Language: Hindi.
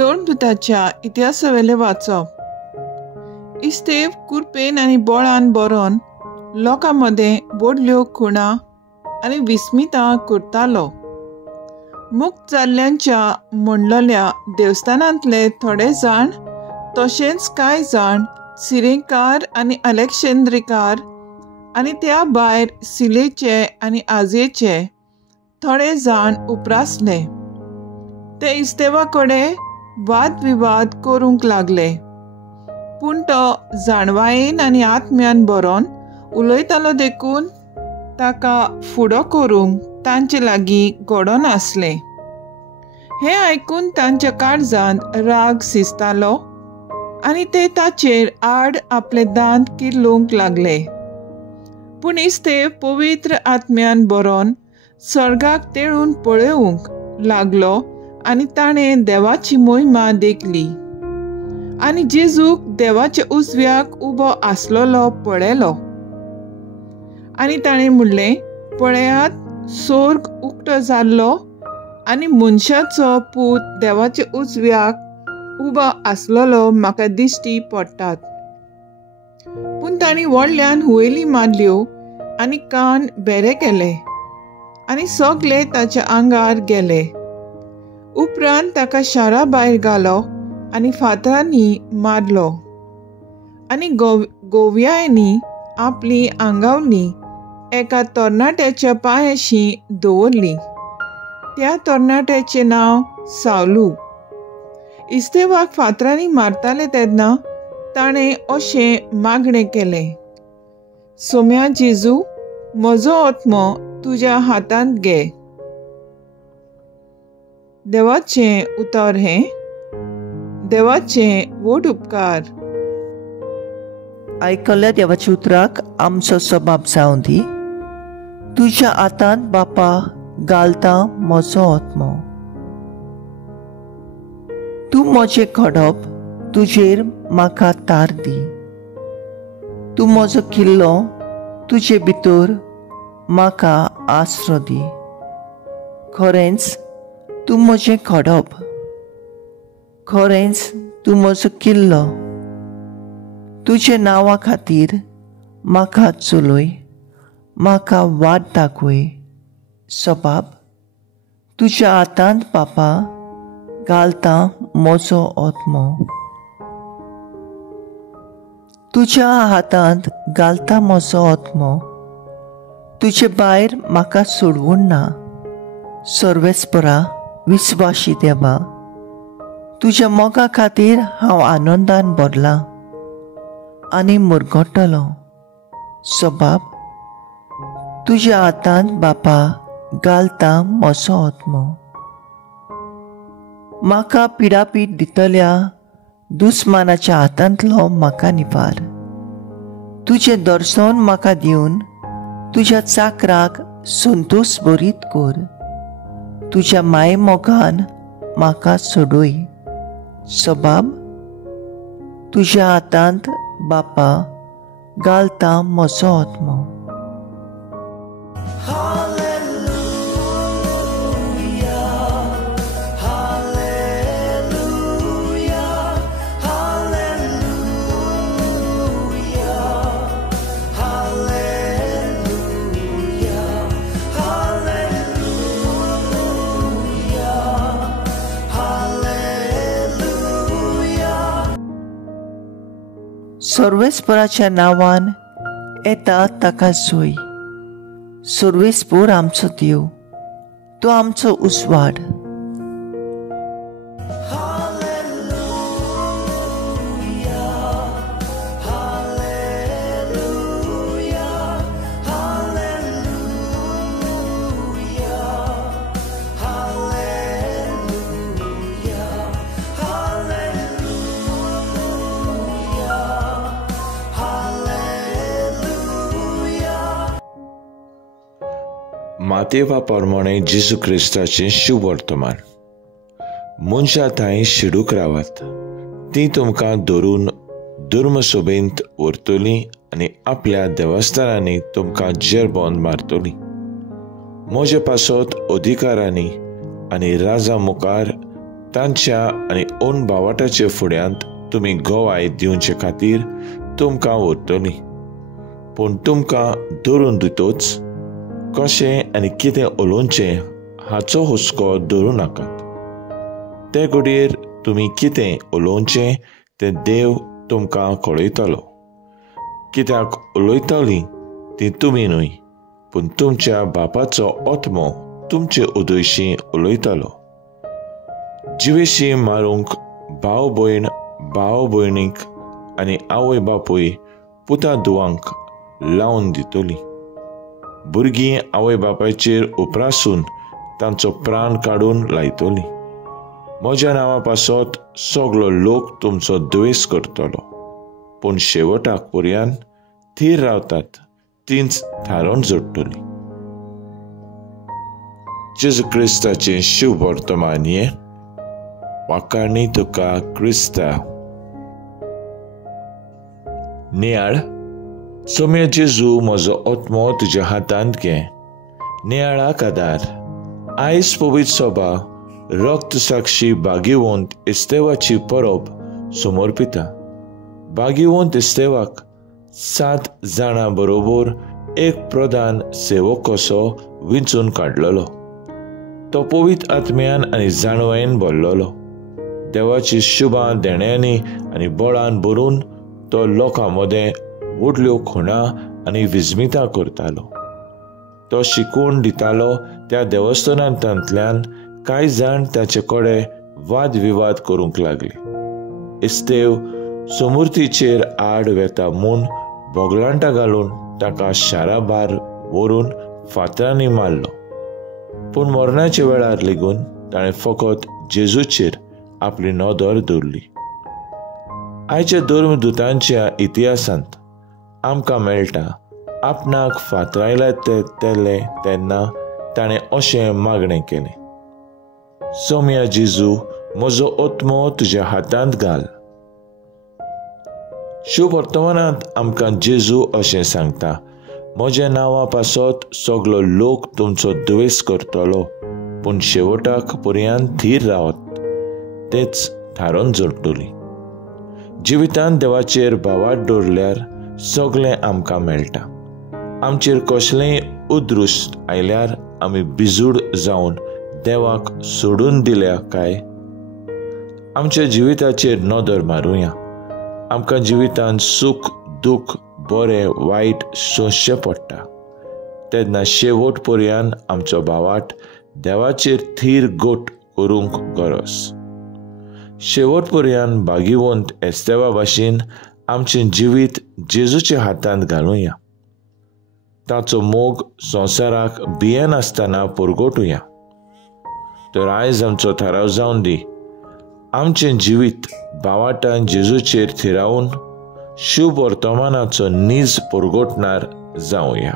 धर्मदूताच्या इतिहासावेले वाचप। इस्तेव कुरपेन आनी बोळान बरोवन लोकां मदें बोडल्यो खुणा आनी विस्मितां करतालो। मुक्त जाल्ल्यांच्या म्हणलेल्या देवस्थानांतले थोडे जाण तशेंच कांय जाण सिरेकार आनी अलेक्जेंद्रिकार आनी त्या भायर सिलेचे आनी आजियेचे थोडे जाण उप्रासले। ते इस्तेवा कडेन वाद विवाद करूंक लागले, पूण तो जाणवायेन आनी आत्म्यान बरोवन उलयतालो देखून ताका फुडो करूंक तांचे लागीं घोडो नासलें। हें आयकून तांच्या काळजांत राग शिजतालो आनी ते ताचेर आड आपले दांत किर्लूंक लागले। पूण इस्तेव पवित्र आत्म्यान बरोवन सर्गाक तेळून पळोवंक लागलो आनी ताणें देवाची मोहिमा देखली आनी जेजूक देवाच्या उजव्याक उबो आसलोलो पळयलो। आनी ताणें म्हणलें, पळयात, सोर्ग उक्तो जाल्लो आनी मनशाचो पूत देवाच्या उजव्याक उबो आसलोलो म्हाका दिश्टी पडटात। पूण तांणी व्हडल्यान हुयेली मारल्यो आनी कान बेरे केले आनी सगळे ताच्या आंगार गेले। उपरांत ताका शारा भायर घालो आनी फातरांनी मारलो आनी गोव्यायांनी आपली आंगावली एका तरणाट्याच्या पांयाशी दवरली। त्या तरणाट्याचें नांव सावलू। इस्तेवाक फातरांनी मारताले तेन्ना ताणें अशें मागणें केलें, सोम्या जेजू, म्हजो आत्मो तुज्या हातांत घे। देवाचें उतर हें, देवाचें व्हड उपकार। आयकल्ल्या देवाच्या उतराक आमचो सबाब जावं दी। तुज्या हातांत बापा घालता म्हजो आत्मो। तूं म्हजें घडप तुजेर म्हाका तार दी। तूं म्हजो किल्लो, तुजे भितर म्हाका आसरो दी। खरेंच तूं म्हजें घडप, खरेंच तूं म्हजो किल्लो। तुजे नांवा खातीर म्हाका चलय, म्हाका वाट दाखय। सबाब, तुज्या हातांत बापा घालता म्हजो आत्मो। तुज्या हातांत घालता म्हजो आत्मो। तुजे भायर म्हाका सोडवून ना। सर्वेस्परा विस्वाशी देवा, तुज्या मोगा खातीर हांव आनंदान भरला आनी मुरगोडटलो। सबाब, तुज्या हातांत बापा घालता म्हजो आत्मो। म्हाका पिडापीड दितल्या दुस्मानाच्या हातांतलो म्हाका निवार। तुजें दर्शन म्हाका दिवन तुज्या चाकराक संतोश भरीत कर। तुज्या माये मोगान म्हाका सोडय। सबाब, तुज्या हातांत बापा घालता म्हजो आत्मो। सर्वेस्पराच्या नांवान येता ताका जोय। सर्वेस्पर आमचो देव, तो आमचो उजवाड। मातेवा प्रमाणे जेजू क्रिस्ताचें शुभ वर्तमान। मनशां थंय शिडूक रावात, ती तुमकां धरून धर्मसभेंत व्हरतली आनी आपल्या देवस्थानांनी तुमकां जेरबोंद मारतली। म्हजे पासत अधिकारांनी आनी राजा मुखार तांच्या आनी ओन भावाटाचे फुड्यांत तुमी गोवाय दिवचे खातीर तुमकां व्हरतलीं, पूण तुमकां धरून दितोच कशें आनी कितें उलोवचें हाचो हुस्को धरूं नाकात. ते घडयेर तुमी कितें उलोवचें तें देव तुमकां कळयतलो. कित्याक उलयतलीं ती तुमी न्हय, पूण तुमच्या बापाचो आत्मो तुमचे उदयशीं उलयतलो. जिवेशी मारूंक भाव भयणीक आनी आवय बापूय पुता धुवांक लावन दितलीं. भुरगीं आवय बापायचेर उपरासून तांचो प्राण काडून लायतलीं. म्हज्या नांवा पासत सगळो लोक तुमचो द्वेस करतलो, पूण शेवटाक पर्यंत थीर रावतात तींच थारोवन जोडटलीं. जेजू क्रिस्ताचें शुभ वर्तमान हें. वाखाणणी तुका क्रिस्ता. नियाळ. सोम्या जेजू, म्हजो आत्मो तुज्या हातांत घे. नियाळाक आदार. आयज पवित्र सभा रक्त साक्षी भाग्यवंत इस्तेवाची परब समर्पिता. भाग्यवंत इस्तेवाक 7 जाणां बरोबर एक प्रधान सेवक कसो विंचून काडलेलो. तो पवित्र आत्म्यान आनी जाणवायेन भरलेलो. देवाची शुभां देण्यांनी आनी बळान भरून तो लोकां मदें व्हडल्यो खुणां आनी विस्मितां करतालो. तो शिकवण दितालो त्या देवस्थानांतल्यान कांय जाण ताचे कडेन वाद विवाद करूंक लागले. इस्तेव समृद्धीचेर आड वेता म्हूण बोगलांटा घालून ताका शारा भायर व्हरून फातरांनी मारलो. पूण मरणाच्या वेळार लेगून ताणें फकत जेजूचेर आपली नदर दवरली. आयच्या धर्मदुतांच्या इतिहासांत आमकां मेळटा आपणाक फातरायले तेन्ना ताणें अशें मागणें केलें: सोम्या जेजू, म्हजो आत्मो तुज्या हातांत घाल. शुभ वर्तमानांत आमकां जेजू अशें सांगता: म्हज्या नांवा पासत सगळो लोक तुमचो द्वेस करतलो, पूण शेवटाक पर्यंत थीर रावत तेच थारोवन जोडटलीं. जिवितांत देवाचेर भावाट दवरल्यार सगळें आमकां मेळटा. आमचेर कसलेंय उद्रुश्ट आयल्यार आमी बिजूड जावन देवाक सोडून दिल्या काय? आमच्या जिविताचेर नदर मारुया. आमकां जिवितांत सूख दूख बरें वायट सोंसचें पडटा. तेन्ना शेवट पर्यंत आमचो भावाट देवाचेर थीर गोट करूंक गरज. शेवट पर्यंत भाग्यवंत एस्तेवा भाशेन आमचें जिवीत जेजूच्या हातांत घालुया. ताचो मोग संवसाराक भियेनासतना पुरगोटुया. तर आयज आमचो थाराव जावन दी. आमचें जिवीत भावाटान जेजूचेर थिरावून शुभ वर्तमानाचो नीज पुरगोटणार जावया.